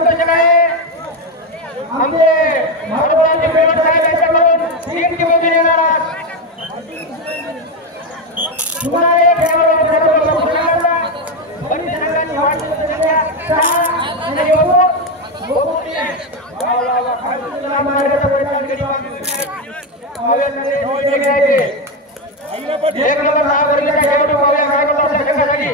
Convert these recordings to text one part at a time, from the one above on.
पारितोषिक आहे आमचे महाराष्ट्राचे पेवर साहेब यांच्याकडून 3 किलो देणार तुम्हाला एक पेवर पुरस्कारला बरीच संघांनी वाटली संख्या 6 आणि गोकुळी वा खासदार मार्गाचा प्रयत्न केला हवेमध्ये होते घ्यायचे एक नंबर 6 वर्गाच्या खेळाडू पावल्या मार्गाला आपल्या संघासाठी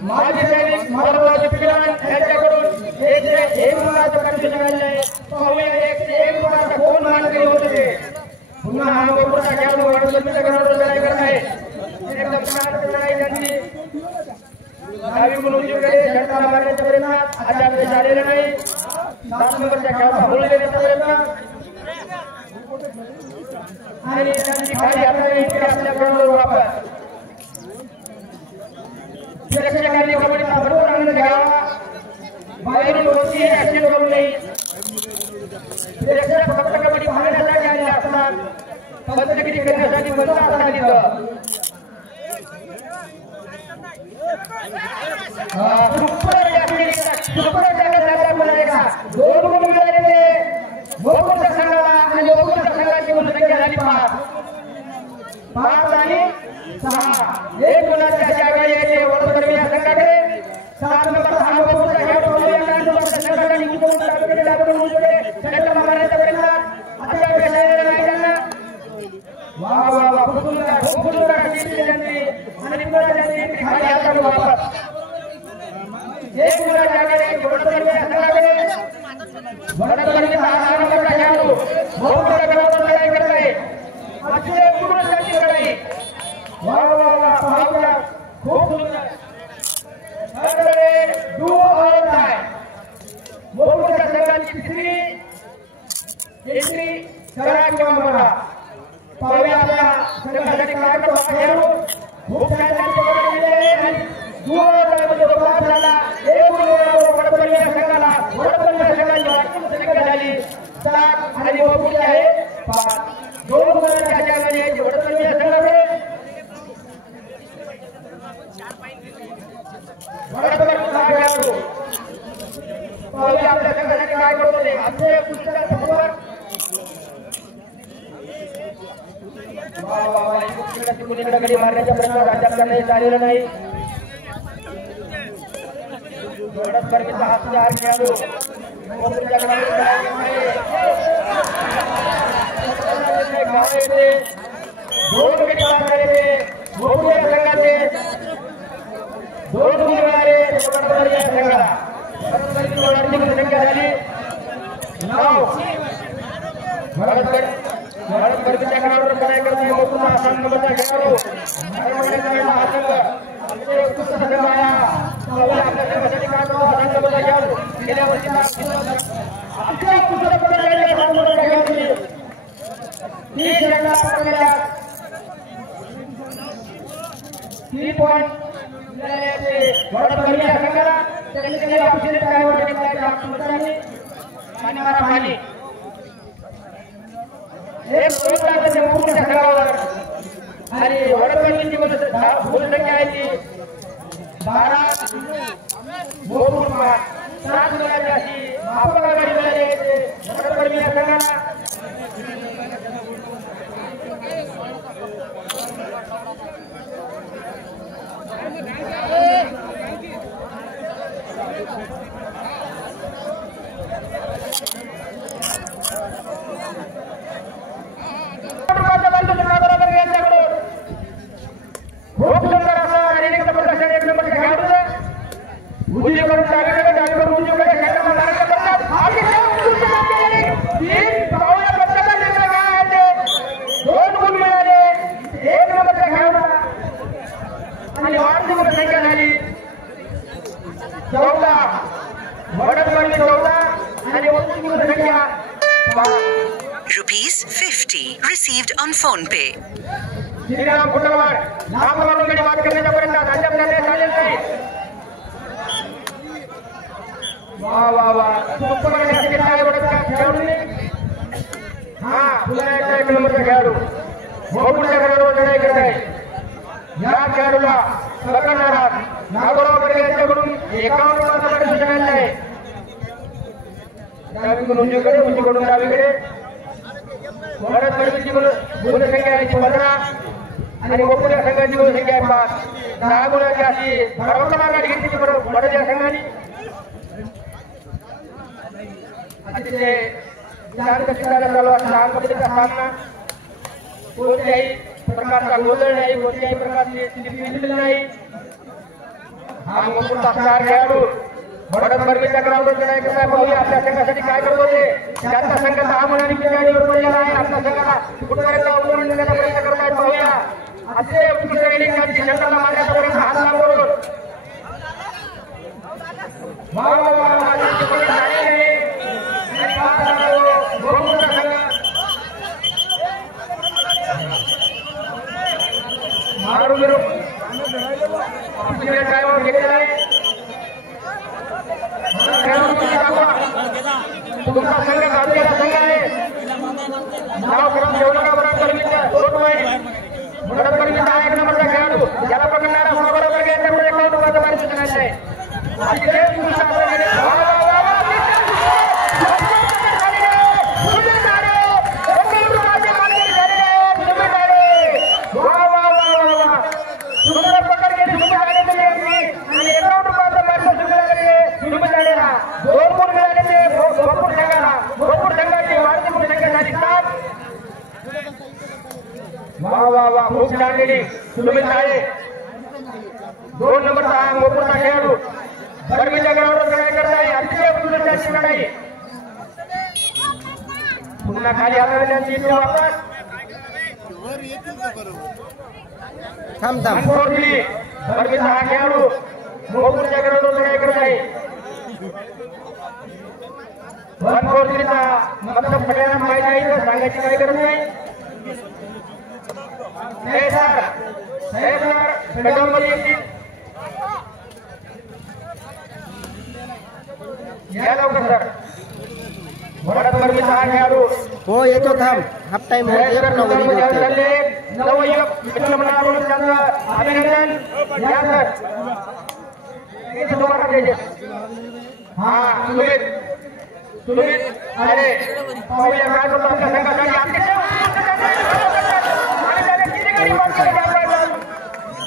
माजी सैनिक महाराष्ट्राचे पिलान यांच्याकडून 1 गुणाचं पारितोषिक आहे पाहूया 1 गुणाचा कोण मानकरी होते ते पुन्हा हा गोकुळचा खेळाडू वाढवण्याचा गणावर लढाई करत आहे एकदम शांत लढाई त्यांची डावी गुण उजवीकडे झटका मारण्याचा प्रयत्न अद्याप झालेला नाही 7 नंबरच्या खेळाडूला होल देण्याचा प्रयत्न आणि त्यांची खाली आपल्या ग्राउंडवर वापर प्रेक्षकांनी कबड्डीचा भरपूर आनंद घ्यावा बाहेरून कोणतीही ऍक्शन करू नये प्रेक्षक फक्त कबड्डी पाहण्यासाठी आले असतात बंदगिरी करण्यासाठी बंद असतात इथं सुपर जगात बोलायला 2 गुण मिळालेले गोकुळच्या संघाला आणि गोकुळच्या संघाची गुण संख्या झाली 5 आणि 6 1 गुणाच्या जागा यायचे वडोदरी या संघाकडे 7 नंबर 6 गोकुळच्या खेळाडू या कांडोबाच्या संघाकडे उजवीकडून डावीकडे डावीकडून उजवीकडे झटका मारण्याचा प्रयत्न आता पेशायला नाही त्यांना वा वा वा खूप सुंदर अशी त्यांनी आणि पुन्हा त्यांनी खाली हाताने वापर 1 गुणाच्या जागा यायचे वडोदरी या संघाकडे वडोदरी 6 नंबरचा खेळाडू गोकुळच्या खेळाडू लढाई करत आहे अतिशय पूर्ण त्यांची लढाई वा वा वा पाहूया खूप सुंदर डू ऑल टाइम गोकुळच्या संघाची तिसरी एंट्री करा किंवा बघा पाहूया आपल्या संघासाठी काय करतो हा खेळाडू खूप छान त्यांची पकड केली आहे आणि डू ऑल टाइम मध्ये पास झाला 1 गुण वडोदरी या संघाला वडोदरी या संघाची वाटणी संख्या झाली 7 आणि गोकुळची आहे 5 2 गुणाच्या जागाने यायचे वडोदरी या संघाकडे आपल्या संघासाठी काय करतो ते आमचे पुस्तकात कुणीकडे गडी मारण्याचा प्रयत्न राज्यात नाही झालेला नाही स्पर्धेचा हा 4 खेळाडू दोन गडी मारणारे गोकुळ संघाचे 2 गुण मिळाले वडोदरी या संघाला वडोदरीची संख्या झाली 9 वडोदरीच्या खेळाडूवर लढाई करत आहे गोकुळचा 7 नंबरचा खेळाडू हा संघ अतिशय उत्कृष्ट संघ आहे आपल्या संघासाठी काय करतो 7 नंबरचा खेळाडू गेल्या वर्षी अतिशय उत्कृष्ट पद्धतीने 7 नंबरच्या खेळाडूने 3 षटका पकडल्या 3 पॉइंट वडोदरी या संघाला त्यांनी ऑफिशियल टाइमवर घेतला आणि मारा खाली एक गोलंदाज संपूर्ण संघावर आणि वडोदरीची गुण संख्या आहे ती 12 गोकुळ 7 गुणाची अशी आपण आघाडी मिळाली आहे वडोदरी या संघाला खूप सुंदर असा रेडिंगचं प्रदर्शन 1 नंबरच्या खेळाडूला उजवीकडून डावीकडे डावीकडून उजवीकडे खेळताना मारायचा प्रयत्न आणि 3 पावला पटकन नेमकं काय आहे ते 2 गुण मिळाले 1 नंबरच्या खेळाडूला आणि वाढती गुण संख्या झाली 14 वडोदरी 14 आणि वाढती गुण संख्या 5 ₹50 received on PhonePe. श्रीराम कुटवाड नामवरून बात करण्याचा प्रयत्न अद्याप झालेला नाही वा वा वा सुपर खेळाडूने पुन्हा एकदा 1 नंबरचा खेळाडू मोठ्या खेळाडूवर लढाई करत आहे. या खेळाडूला पकडणारा नागोराव यांच्याकडून 51 रनाचा पारितोषिक मिळाले आहे. डावीकडून उजवीकडे, उजवीकडून डावीकडे भारत गडवीची गुणसंख्या आहे 15 आणि मोठ्या संघाची गुणसंख्या आहे 5. 10 गुणाची अशी भरभरून आघाडी घेतली बरोबर संघाने. अतिशय छान गतीला चालू असलेला अंकपटीचा सामना. कोणत्याही प्रकारचा गोंधळ नाही, कोणत्याही प्रकारची स्थिती नाही. हा मोठा स्टार खेळाडू भरत बर्मीच्या ग्राउंडवर लढाई करत आहे. पाहूया आपल्या संघासाठी काय करतो ते. त्यांचा संघ 10 मुलांनी खेळाडूवर पडलेला आहे. आपल्या संघाला कुठपर्यंत उतरून देण्याचा प्रयत्न करत आहेत. पाहूया अतिशय उत्कृष्ट इनिंगची शंकरला मारण्याचा प्रयत्न हात लांबवरून तुमचा संघ गाजलेला संघ आहे. नाव करून ठेवलं का भरत बर्मीचा 1 नंबरचा खेळाडू याला पकडणारा बरोबर यांच्याकडे 1 रुपयाचा पारितोषिक मिळाले आहे. खूप छान गेली सुमित ताळे 2 नंबरचा मोठा खेळाडू बर्मीच्या ग्राउंडवर लढाई करत आहे. अतिशय उत्कृष्ट लढाई. पुन्हा खाली आलेल्यांची इथे वापस बर्मीचा हा खेळाडू मोठ्या ग्राउंडवर लढाई करत आहे. 143चा मतलब सगळ्यांना माहिती आहे, सांगायची काही गरज नाही. भरत बर्मीचा हा खेळाडू हो येतो. थांब हाफ टाइम अभिनंदन या हा सुमित अरे पाहूया काय करतो आपल्या संघासाठी.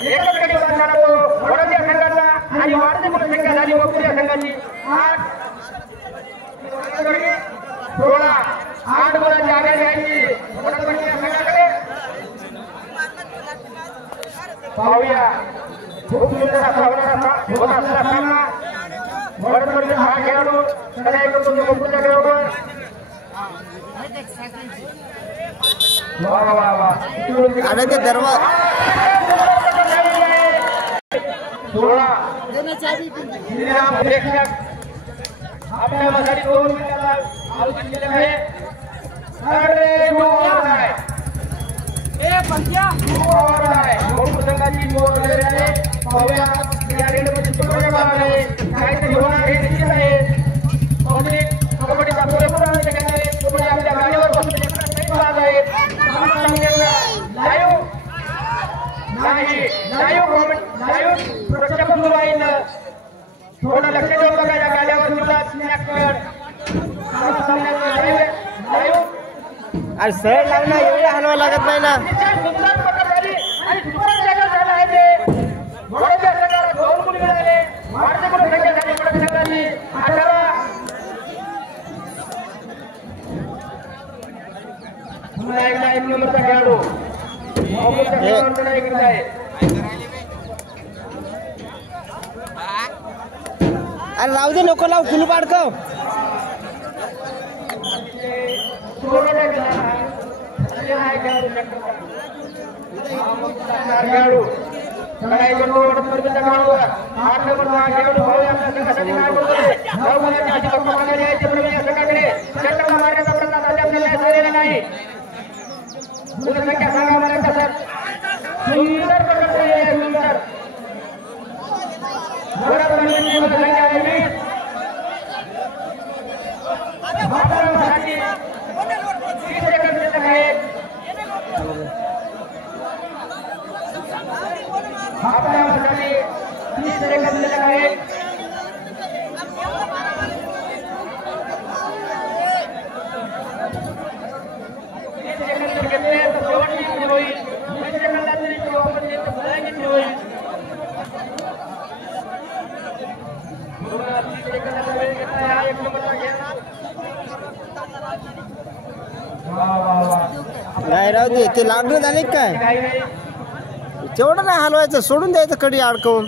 एकच गडी बांधणारा तो वडोदरा संघाचा आणि वाढती गुणसंख्या झाली वडोदरा संघाची 8 गुणाची आघाडी आहे वडोदरा संघाकडे. पाहूया खूप सुंदर असा होत असलेला सामना. वडोदरा हा खेळाडू लढाई करतो वडोदरा ग्राउंडवर. वा वा वा अरे ते दरवाजा 16 श्रीराम प्रेक्षक आपल्या मराठी 2 मिनिटाला आयोजित केले आहे. अरे गोल आहे मोठ्या संघाची गोल वगैरे आहे. पाहूया या रेडमध्ये सुप्रभात आहे काहीतरी होणार हे निश्चित आहे. कबड्डीचा पुरेपूर आवश्यक आहे. कबड्डी आपल्या गाडीवर बसून आहे लाईव्ह प्रक्षेपण सुरू आहे. थोडं लक्ष देऊन बघा या गाड्यावर अरे सर लागला एवढे हलवा लागत नाही ना. सुंदर पकड झाली आणि सुंदर जगा झाला आहे ते. वडोदरा संघाला 2 गुण मिळाले. वाढते गुण संख्या झाली वडोदरा संघाची 18. पुन्हा एकदा 1 नंबरचा खेळाडू लढाई करत आहे. अरे राहू दे नको लाव कुलूप अडकव. खेळाडू लढाई करतो वडोदरा ग्राउंडवर. 8 नंबरचा खेळाडू भाऊ आपल्या संघासाठी काय करतो ते. 9 गुणाची अशी गप्पा मागायची आहे ते या संघाकडे. चक्कर मारण्याचा प्रयत्न सध्या आपल्याला झालेला नाही. गुणसंख्या सांगा मला कसं सुंदर पकड झाली आहे. सुंदर गुणसंख्या आहे 20. भारतासाठी 30 सेकंद आहे. नाही राहू दे ते लागलं झाले काय तेवढं नाही हलवायचं सोडून द्यायचं कडी अडकवून